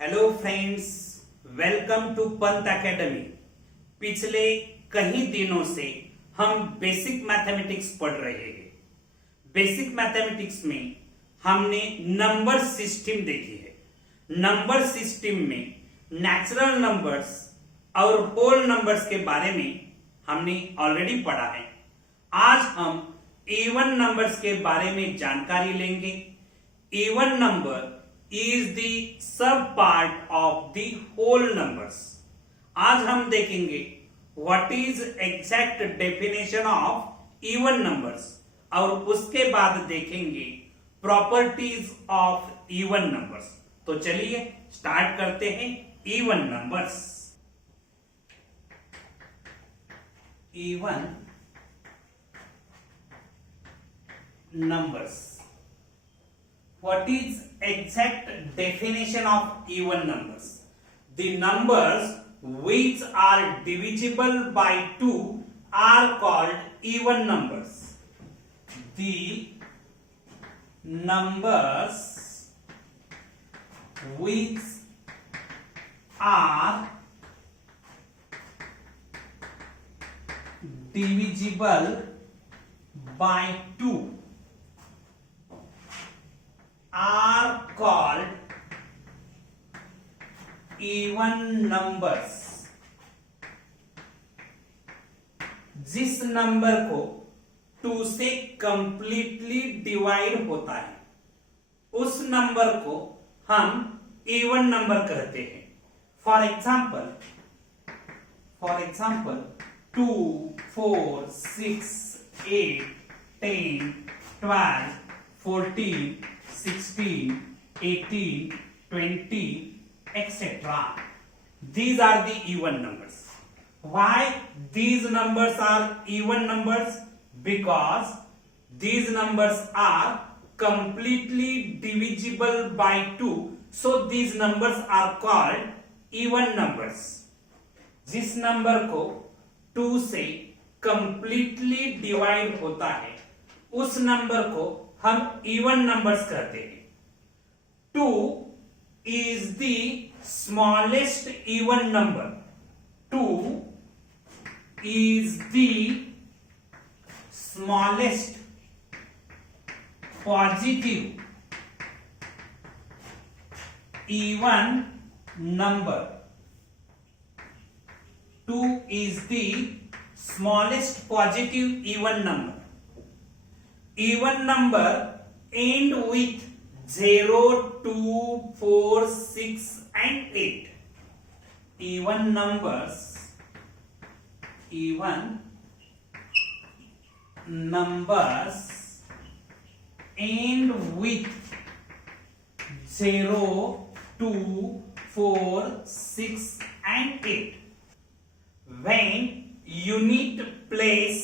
Hello friends, welcome to Pant Academy. पिछले कई दिनों से हम बेसिक मैथमेटिक्स पढ़ रहे हैं। बेसिक मैथमेटिक्स में हमने नंबर सिस्टम देखी है। नंबर सिस्टम में नेचुरल नंबर्स और होल नंबर्स के बारे में हमने ऑलरेडी पढ़ा है। आज हम इवन नंबर्स के बारे में जानकारी लेंगे। Even number is the sub part of the whole numbers। आज हम देखेंगे what is exact definition of even numbers और उसके बाद देखेंगे properties of even numbers। तो चलिए स्टार्ट करते हैं even numbers। even numbers, what is exact definition of even numbers? The numbers which are divisible by 2 are called even numbers. The numbers which are divisible by 2 are called even numbers। जिस number को 2 से completely divide होता है उस number को हम even number कहते हैं। For example 2, 4, 6, 8, 10, 12, 14, 16, 18, 20, etc. These are the even numbers. Why these numbers are even numbers? Because these numbers are completely divisible by 2. So these numbers are called even numbers. जिस number को 2 से completely divide होता है उस number को हम even numbers कहते हैं। 2 is the smallest even number। 2 is the smallest positive even number। 2 is the smallest positive even number। Even number end with 0, 2, 4, 6 and 8। Even numbers end with 0, 2, 4, 6 and 8 when unit place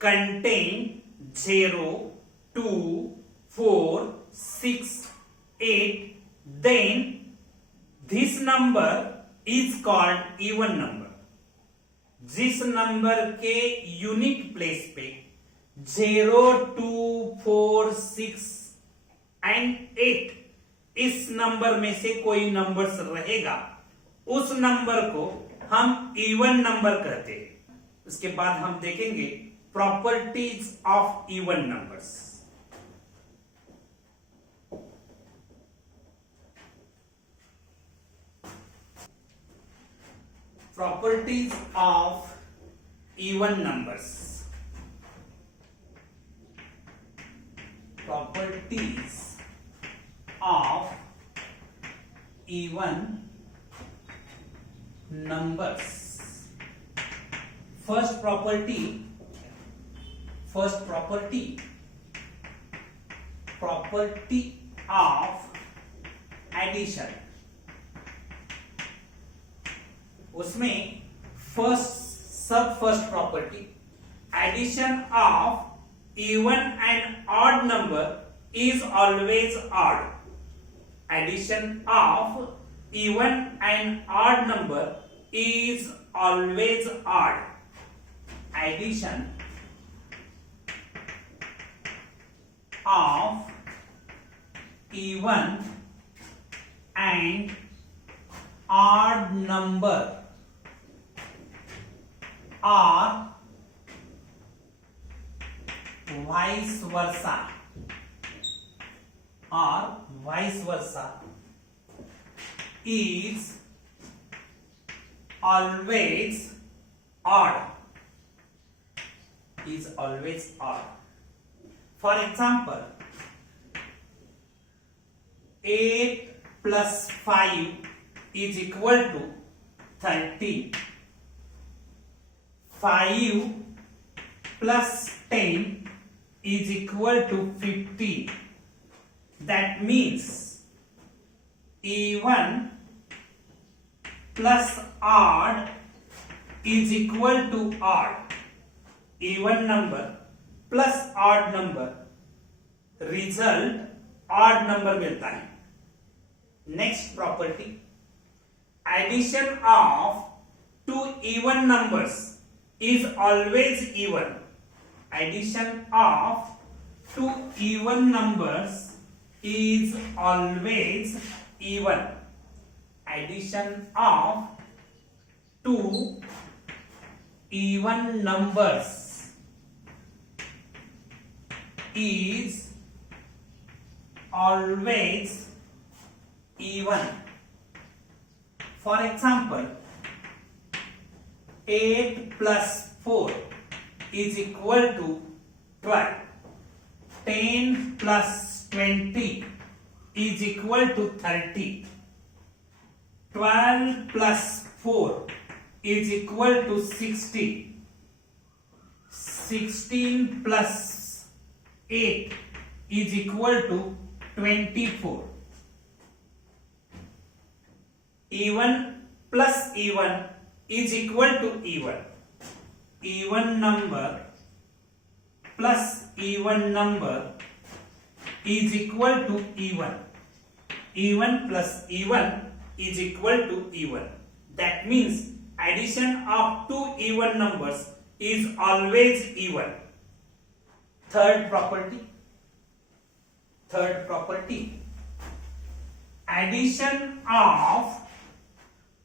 contain 0, 2, 4, 6, 8, then this number is called even number। जिस number के unit place पे 0, 2, 4, 6 and 8 इस number में से कोई numbers रहेगा उस number को हम इवन नंबर कहते हैं। उसके बाद हम देखेंगे properties of even numbers। Properties of even numbers। Properties of even numbers। First property of addition। उसमें first property addition of even and odd number is always odd. Addition of even and odd number is always odd. Addition of even and odd number or vice versa is always odd. For example, 8 plus 5 is equal to 13. 5 plus 10 is equal to 15. That means even plus odd is equal to odd. Even number plus odd number result odd number मिलता है. Next property, addition of two even numbers is always even. Addition of two even numbers is always even. Addition of two even numbers is always even. For example, 8 plus 4 is equal to 12. 10 plus 20 is equal to 30. 12 plus 4 is equal to 60. 16 plus 8 is equal to 24. Even plus even is equal to even. Even number plus even number is equal to even. Even plus even is equal to even. That means addition of two even numbers is always even. Third property, addition of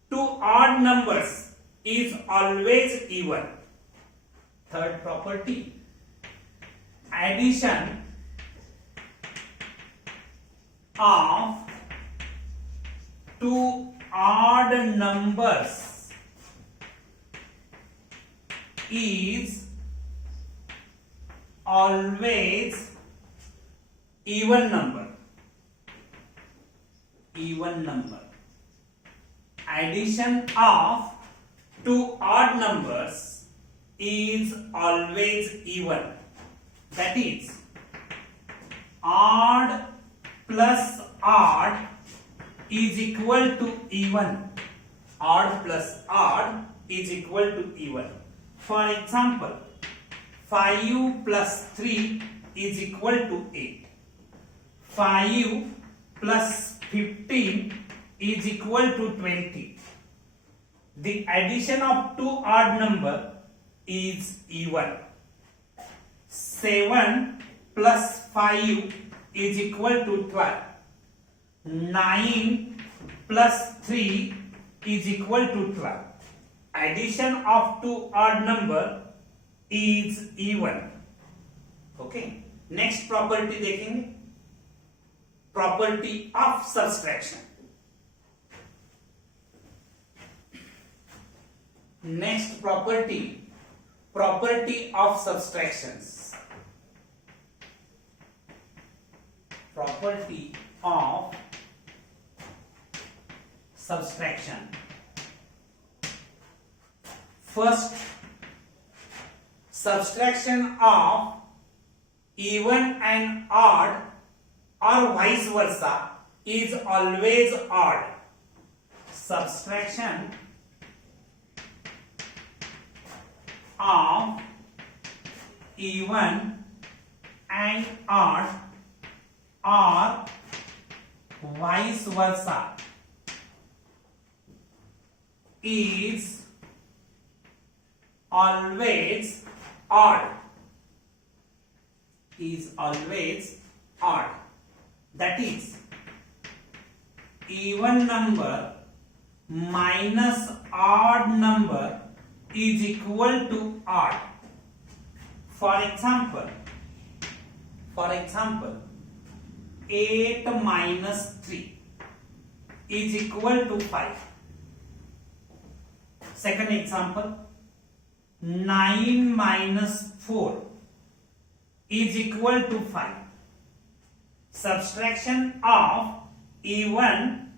two odd numbers is always even. Third property, addition of two odd numbers is always even number. Addition of two odd numbers is always even. That is, odd plus odd is equal to even. Odd plus odd is equal to even. For example, 5 plus 3 is equal to 8. 5 plus 15 is equal to 20. The addition of two odd number is even. 7 plus 5 is equal to 12. 9 plus 3 is equal to 12. Addition of two odd number is even. Okay. Next property देखेंगे, property of subtraction. Next property of subtractions. Property of subtraction. First, subtraction of even and odd or vice versa is always odd. Subtraction of even and odd or vice versa is always odd. That is, even number minus odd number is equal to odd. For example, 8 minus 3 is equal to 5. Second example, 9 minus 4 is equal to 5. Subtraction of even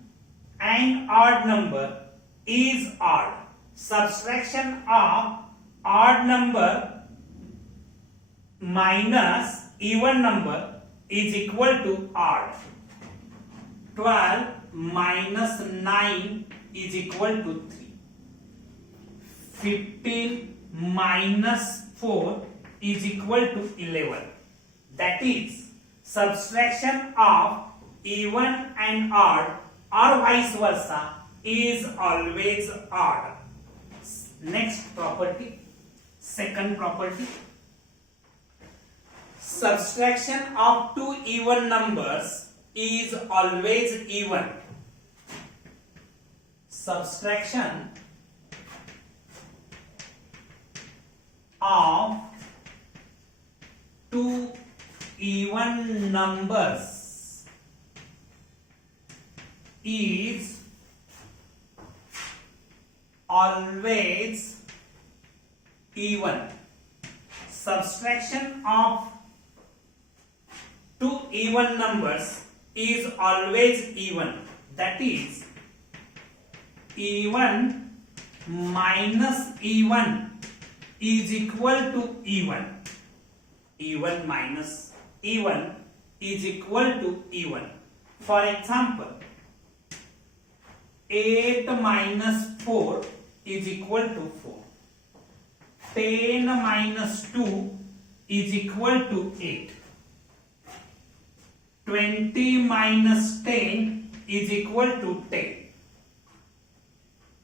and odd number is odd. Subtraction of odd number minus even number is equal to odd. 12 minus 9 is equal to 3. 15 minus 4 is equal to 11. That is, subtraction of even and odd or vice versa is always odd. Next property, second property. Subtraction of two even numbers is always even. Subtraction of two even numbers is always even. Subtraction of two even numbers is always even. That is, even minus even is equal to even. Even minus even is equal to even. For example, 8 minus 4 is equal to 4. 10 minus 2 is equal to 8. 20 minus 10 is equal to 10.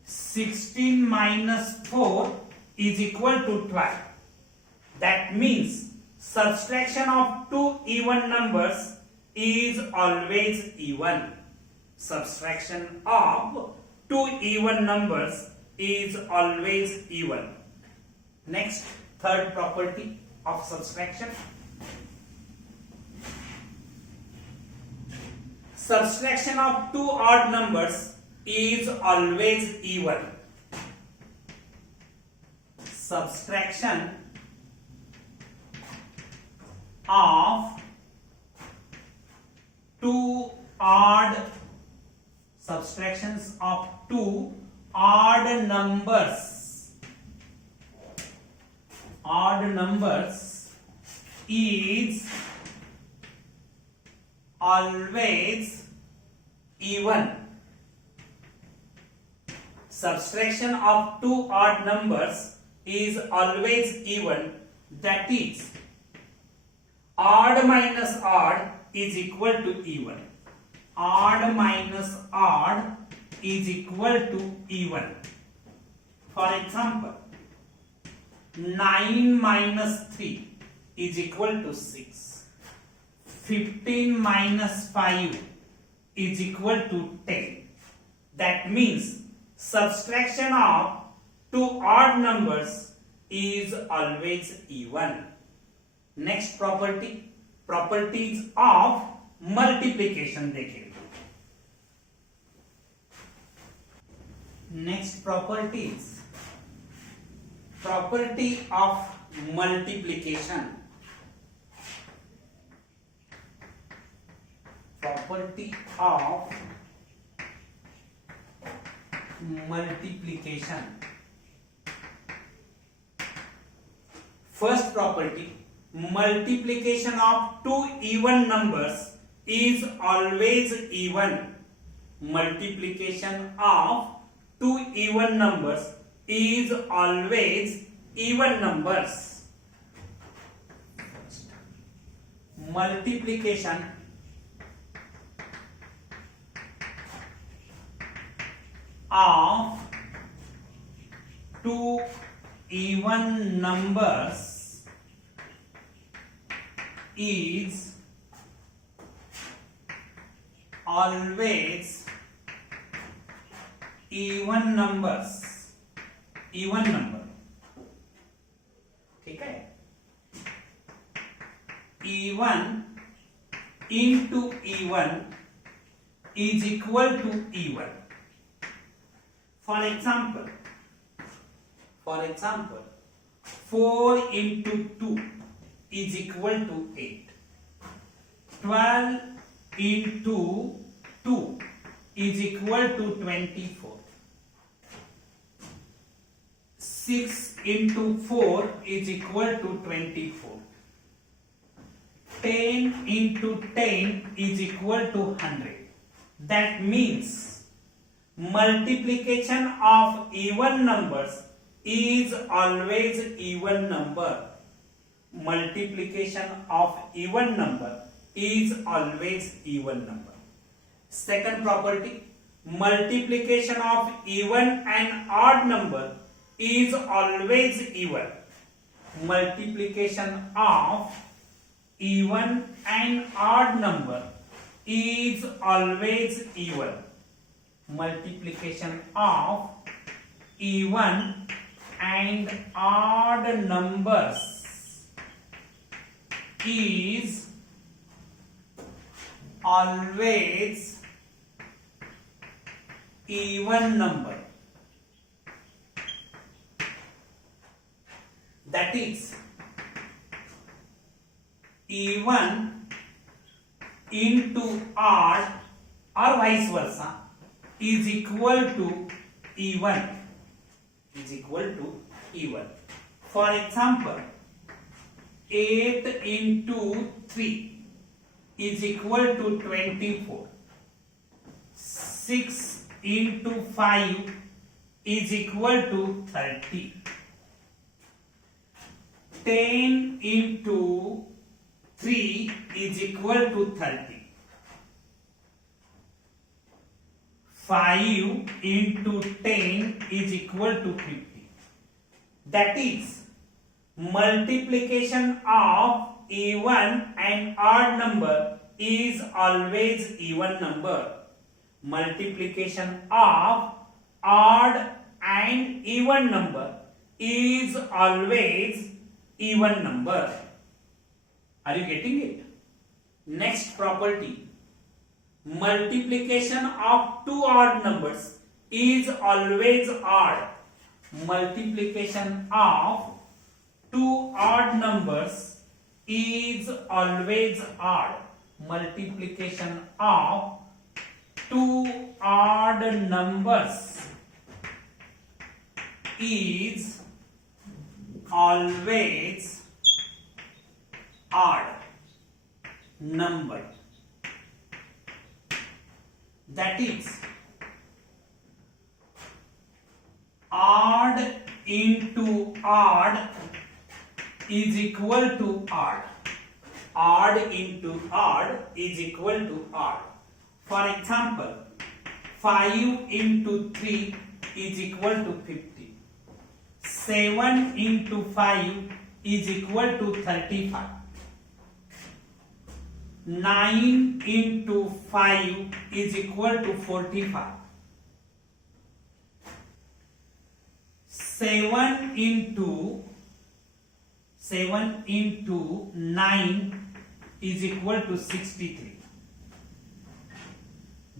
16 minus 4 is equal to 12. That means subtraction of two even numbers is always even. Subtraction of two even numbers is always even. Next, third property of subtraction. Subtraction of two odd numbers is always even. Subtraction of two odd subtractions of two odd numbers is always even. Subtraction of two odd numbers is always even. That is, odd minus odd is equal to even. Odd minus odd is equal to even. For example, 9 minus 3 is equal to 6. 15 minus 5 is equal to 10. That means subtraction of two odd numbers is always even. Next property, properties of multiplication देखेंगे. Next properties, property of multiplication. Property of multiplication. First property, multiplication of two even numbers is always even. Multiplication of two even numbers is always even numbers. Multiplication of two even numbers is always even numbers, even number, ठीक है, even into even is equal to even. For example, 4 into 2 is equal to 8. 12 into 2 is equal to 24. 6 into 4 is equal to 24. 10 into 10 is equal to 100. That means multiplication of even numbers is always even number. Multiplication of even number is always even number. Second property, multiplication of even and odd number is always even. Multiplication of even and odd number is always even. Multiplication of even and odd numbers is always even number. That is, even into odd or vice versa is equal to even, is equal to even. For example, 8 into 3 is equal to 24. 6 into 5 is equal to 30. 10 into 3 is equal to 30. 5 into 10 is equal to 50. That is, multiplication of even and odd number is always even number. Multiplication of odd and even number is always even number. Are you getting it? Next property, multiplication of two odd numbers is always odd. Multiplication of two odd numbers is always odd. Multiplication of two odd numbers is always odd number. That is, odd into odd is equal to odd. Odd into odd is equal to odd. For example, 5 into 3 is equal to 50. 7 into 5 is equal to 35. 9 into 5 is equal to 45. 7 into 9 is equal to 63.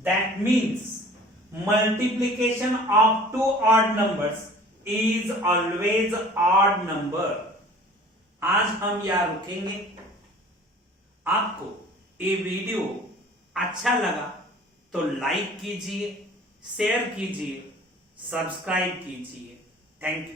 That means multiplication of two odd numbers is always odd number. आज हम यहाँ रुकेंगे. आपको ये video अच्छा लगा तो like कीजिए, शेयर कीजिए, सब्सक्राइब कीजिए. Thank you.